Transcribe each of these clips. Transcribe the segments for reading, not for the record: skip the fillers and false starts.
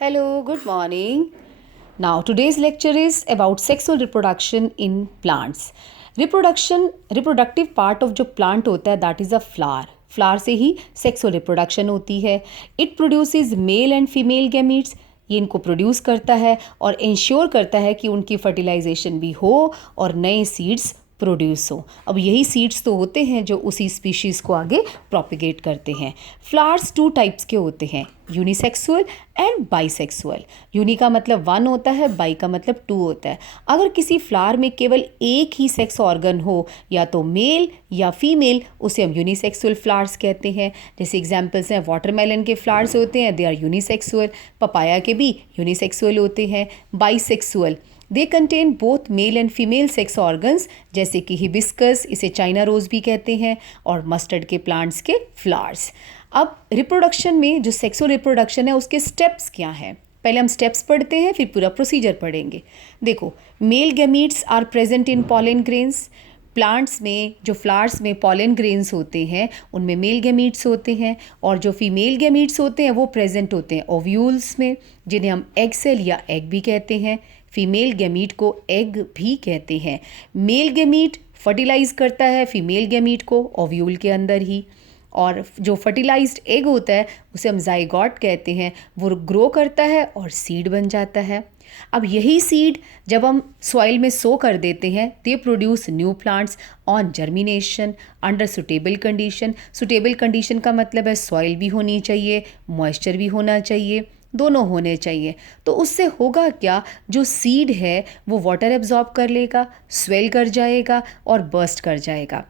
Hello, good morning. Now, today's lecture is about sexual reproduction in plants. Reproductive part of जो plant होता है that is a flower. Flower से ही sexual reproduction होती है. It produces male and female gametes. ये इनको produce करता है और इंश्योर करता है कि उनकी फर्टिलाइजेशन भी हो और नए सीड्स प्रोड्यूस हो. अब यही सीड्स तो होते हैं जो उसी स्पीशीज़ को आगे प्रोपिगेट करते हैं. फ्लावर्स टू टाइप्स के होते हैं, यूनिसेक्सुअल एंड बाईसेक्सुअल. यूनि का मतलब वन होता है, बाई का मतलब टू होता है. अगर किसी फ्लावर में केवल एक ही सेक्स ऑर्गन हो, या तो मेल या फीमेल, उसे हम यूनिसेक्सुअल फ्लावर्स कहते हैं. जैसे एग्जांपल्स हैं, वाटरमेलन के फ्लावर्स होते हैं, दे आर यूनिसेक्सुअल. पपाया के भी यूनिसेक्सुअल होते हैं. Bisexual, they contain both male and female sex organs, जैसे कि हिबिस्कस, इसे चाइना रोज़ भी कहते हैं, और मस्टर्ड के प्लांट्स के फ्लावर्स. अब रिप्रोडक्शन में जो सेक्सुअल रिप्रोडक्शन है उसके स्टेप्स क्या हैं, पहले हम स्टेप्स पढ़ते हैं फिर पूरा प्रोसीजर पढ़ेंगे. देखो, male gametes are present in pollen grains. Plants में जो फ्लावर्स में पॉलन ग्रेन्स होते हैं उनमें मेल गैमीट्स होते हैं, और जो फीमेल गैमीट्स होते हैं वो प्रेजेंट होते हैं ओव्यूल्स में, जिन्हें हम एग सेल या एग भी कहते हैं. फीमेल गैमीट को एग भी कहते हैं. मेल गैमीट फर्टिलाइज करता है फीमेल गैमीट को ओव्यूल के अंदर ही, और जो फर्टिलाइज्ड एग होता है उसे हम जाइगोट कहते हैं. वो ग्रो करता है और सीड बन जाता है. अब यही सीड जब हम सॉइल में सो कर देते हैं, they produce new plants on germination under suitable condition. Suitable condition का मतलब है सॉइल भी होनी चाहिए, मॉइस्चर भी होना चाहिए, दोनों होने चाहिए. तो उससे होगा क्या, जो सीड है वो वाटर एब्जॉर्ब कर लेगा, स्वेल कर जाएगा और बर्स्ट कर जाएगा.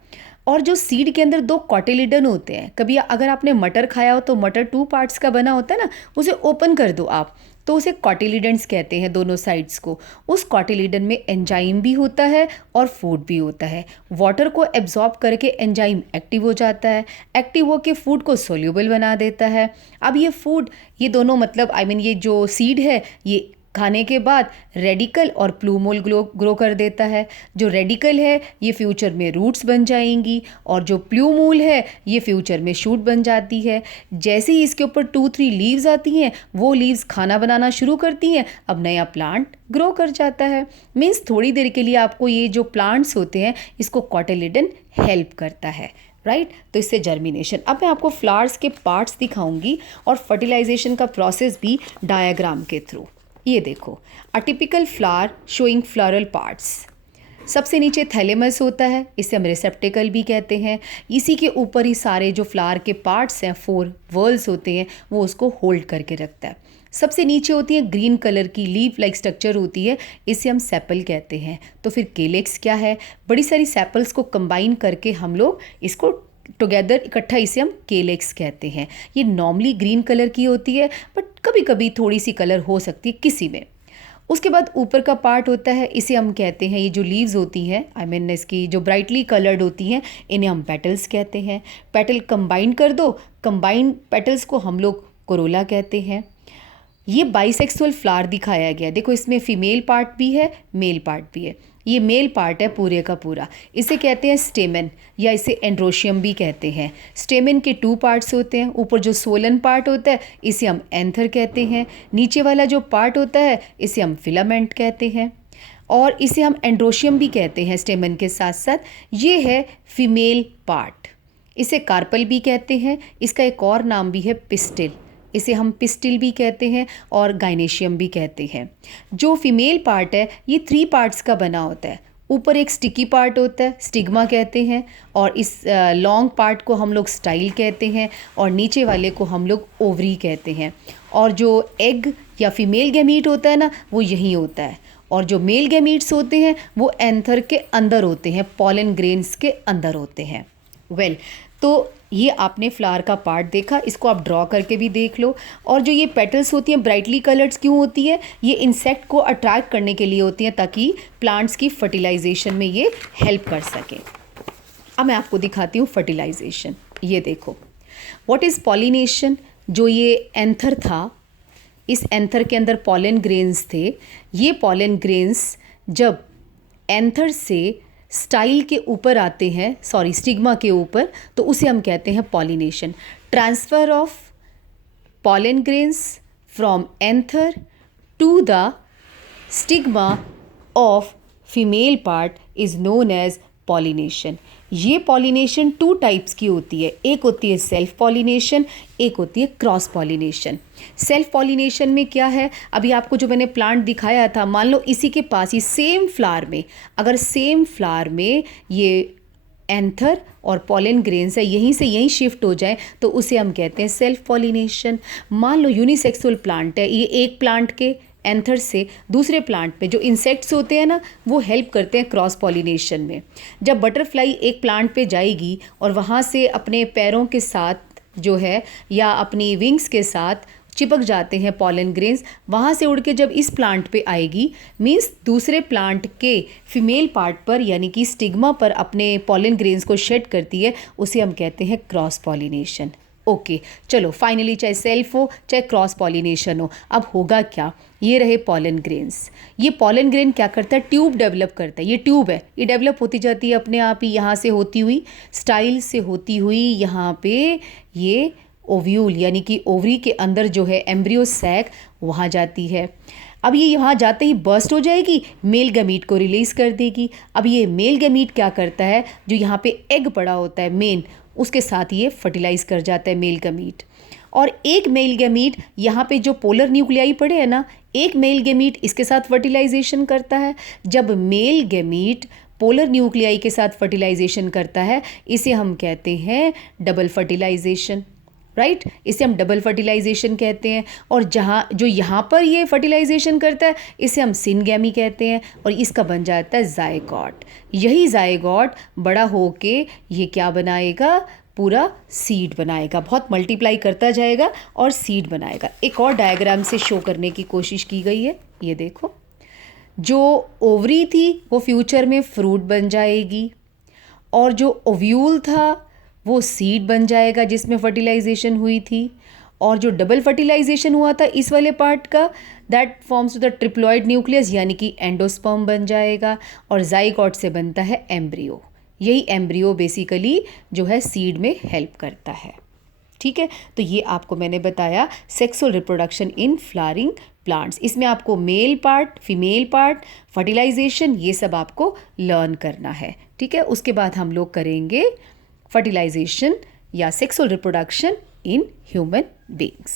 और जो सीड के अंदर दो कॉटिलिडन होते हैं, कभी अगर आपने मटर खाया हो तो मटर टू पार्ट्स का बना होता है ना, उसे ओपन कर दो आप तो उसे कॉटिलिडन्स कहते हैं दोनों साइड्स को. उस कॉटिलिडन में एंजाइम भी होता है और फूड भी होता है. वाटर को एब्जॉर्ब करके एंजाइम एक्टिव हो जाता है, एक्टिव होकर फूड को सोल्यूबल बना देता है. अब ये फूड, ये दोनों मतलब ये जो सीड है ये खाने के बाद रेडिकल और प्लूमोल ग्रो कर देता है. जो रेडिकल है ये फ्यूचर में रूट्स बन जाएंगी, और जो प्लूमोल है ये फ्यूचर में शूट बन जाती है. जैसे ही इसके ऊपर 2-3 लीव्स आती हैं, वो लीव्स खाना बनाना शुरू करती हैं. अब नया प्लांट ग्रो कर जाता है. मीन्स थोड़ी देर के लिए आपको ये जो प्लांट्स होते हैं इसको कॉटिलिडन हेल्प करता है, राइट. तो इससे जर्मिनेशन. अब मैं आपको फ्लावर्स के पार्ट्स दिखाऊंगी और फर्टिलाइजेशन का प्रोसेस भी डायग्राम के थ्रू. ये देखो, a typical flower showing floral parts. सबसे नीचे थैलेमस होता है, इसे हम रिसेप्टिकल भी कहते हैं. इसी के ऊपर ही सारे जो फ्लावर के पार्ट्स हैं, 4 वर्ल्स होते हैं, वो उसको होल्ड करके रखता है. सबसे नीचे होती है ग्रीन कलर की लीफ लाइक स्ट्रक्चर होती है, इसे हम सेपल कहते हैं. तो फिर केलेक्स क्या है, बड़ी सारी सेपल्स को कंबाइन करके हम लोग इसको टुगेदर इकट्ठा, इसे हम केलेक्स कहते हैं. ये नॉर्मली ग्रीन कलर की होती है, बट कभी कभी थोड़ी सी कलर हो सकती है किसी में. उसके बाद ऊपर का पार्ट होता है, इसे हम कहते हैं, ये जो लीव्स होती हैं इसकी जो ब्राइटली कलर्ड होती हैं, इन्हें हम पेटल्स कहते हैं. पेटल कंबाइन कर दो, कंबाइंड पेटल्स को हम लोग कोरोला कहते हैं. ये बाइसेक्सुअल फ्लावर दिखाया गया. देखो, इसमें फीमेल पार्ट भी है, मेल पार्ट भी है. ये मेल पार्ट है पूरे का पूरा, इसे कहते हैं स्टेमन, या इसे एंड्रोशियम भी कहते हैं. स्टेमन के 2 पार्ट्स होते हैं. ऊपर जो सोलन पार्ट होता है इसे हम एंथर कहते हैं. नीचे वाला जो पार्ट होता है इसे हम फिलामेंट कहते हैं, और इसे हम एंड्रोशियम भी कहते हैं स्टेमन के साथ साथ. ये है फीमेल पार्ट, इसे कार्पल भी कहते हैं. इसका एक और नाम भी है पिस्टिल, इसे हम पिस्टिल भी कहते हैं और गाइनेशियम भी कहते हैं. जो फीमेल पार्ट है ये 3 पार्ट्स का बना होता है. ऊपर एक स्टिकी पार्ट होता है, स्टिग्मा कहते हैं, और इस लॉन्ग पार्ट को हम लोग स्टाइल कहते हैं, और नीचे वाले को हम लोग ओवरी कहते हैं. और जो एग या फीमेल गैमीट होता है ना, वो यहीं होता है, और जो मेल गैमीट्स होते हैं वो एंथर के अंदर होते हैं, पॉलन ग्रेन्स के अंदर होते हैं. तो ये आपने फ्लावर का पार्ट देखा, इसको आप ड्रॉ करके भी देख लो. और जो ये पेटल्स होती हैं ब्राइटली कलर्ड क्यों होती है, ये इंसेक्ट को अट्रैक्ट करने के लिए होती हैं, ताकि प्लांट्स की फर्टिलाइजेशन में ये हेल्प कर सके. अब मैं आपको दिखाती हूँ फर्टिलाइजेशन. ये देखो, व्हाट इज़ पॉलिनेशन. जो ये एंथर था, इस एंथर के अंदर पॉलन ग्रेन्स थे. ये पॉलन ग्रेन्स जब एंथर से स्टाइल के ऊपर आते हैं, स्टिग्मा के ऊपर, तो उसे हम कहते हैं pollination. Transfer of pollen grains from anther to the stigma of female part is known as pollination. ये पॉलिनेशन 2 टाइप्स की होती है, एक होती है सेल्फ पॉलिनेशन, एक होती है क्रॉस पॉलिनेशन। सेल्फ पॉलिनेशन में क्या है, अभी आपको जो मैंने प्लांट दिखाया था, मान लो इसी के पास ही सेम फ्लावर में, अगर सेम फ्लावर में ये एंथर और पॉलन ग्रेन्स है यहीं से यहीं शिफ्ट हो जाए तो उसे हम कहते हैं सेल्फ पॉलिनेशन। मान लो यूनिसेक्सुअल प्लांट है, ये एक प्लांट के एंथर से दूसरे प्लांट पे जो इंसेक्ट्स होते हैं ना वो हेल्प करते हैं क्रॉस पॉलिनेशन में। जब बटरफ्लाई एक प्लांट पे जाएगी और वहाँ से अपने पैरों के साथ जो है या अपनी विंग्स के साथ चिपक जाते हैं पॉलन ग्रेन्स, वहाँ से उड़ के जब इस प्लांट पे आएगी मीन्स दूसरे प्लांट के फीमेल पार्ट पर यानी कि स्टिग्मा पर अपने पॉलन ग्रेन्स को शेड करती है, उसे हम कहते हैं क्रॉस पॉलिनेशन। ओके चलो फाइनली चाहे सेल्फ हो चाहे क्रॉस पॉलिनेशन हो, अब होगा क्या, ये रहे पॉलन ग्रेन्स। ये पॉलन ग्रेन क्या करता है, ट्यूब डेवलप करता है, ये ट्यूब है, ये डेवलप होती जाती है अपने आप ही, यहाँ से होती हुई स्टाइल से होती हुई यहाँ पे ये ओव्यूल यानी कि ओवरी के अंदर जो है एम्ब्रियो सैक वहाँ जाती है। अब ये यहाँ जाते ही बर्स्ट हो जाएगी, मेल गैमीट को रिलीज़ कर देगी। अब ये मेल गैमीट क्या करता है, जो यहाँ पे एग पड़ा होता है मेन, उसके साथ ये फर्टिलाइज कर जाता है मेल गैमीट। और एक मेल गैमीट यहाँ पे जो पोलर न्यूक्लियाई पड़े हैं ना, एक मेल गैमीट इसके साथ फर्टिलाइजेशन करता है। जब मेल गैमीट पोलर न्यूक्लियाई के साथ फर्टिलाइजेशन करता है इसे हम कहते हैं डबल फर्टिलाइजेशन, राइट इसे हम डबल फर्टिलाइजेशन कहते हैं। और जहाँ जो यहाँ पर ये फर्टिलाइजेशन करता है इसे हम सिनगैमी कहते हैं और इसका बन जाता है जायगॉट। यही जायगॉट बड़ा होके ये क्या बनाएगा, पूरा सीड बनाएगा, बहुत मल्टीप्लाई करता जाएगा और सीड बनाएगा। एक और डायग्राम से शो करने की कोशिश की गई है, ये देखो, जो ओवरी थी वो फ्यूचर में फ्रूट बन जाएगी और जो ओव्यूल था वो सीड बन जाएगा जिसमें फर्टिलाइजेशन हुई थी, और जो डबल फर्टिलाइजेशन हुआ था इस वाले पार्ट का that forms the triploid nucleus यानी कि एंडोस्पर्म बन जाएगा और जाइगोट से बनता है एम्ब्रियो। यही एम्ब्रियो बेसिकली जो है सीड में हेल्प करता है। ठीक है, तो ये आपको मैंने बताया sexual reproduction in flowering plants. इसमें आपको male part, female part, fertilisation ये सब आपको लर्न करना है। ठीक है, उसके बाद हम लोग करेंगे फर्टिलाइजेशन या sexual reproduction in human beings.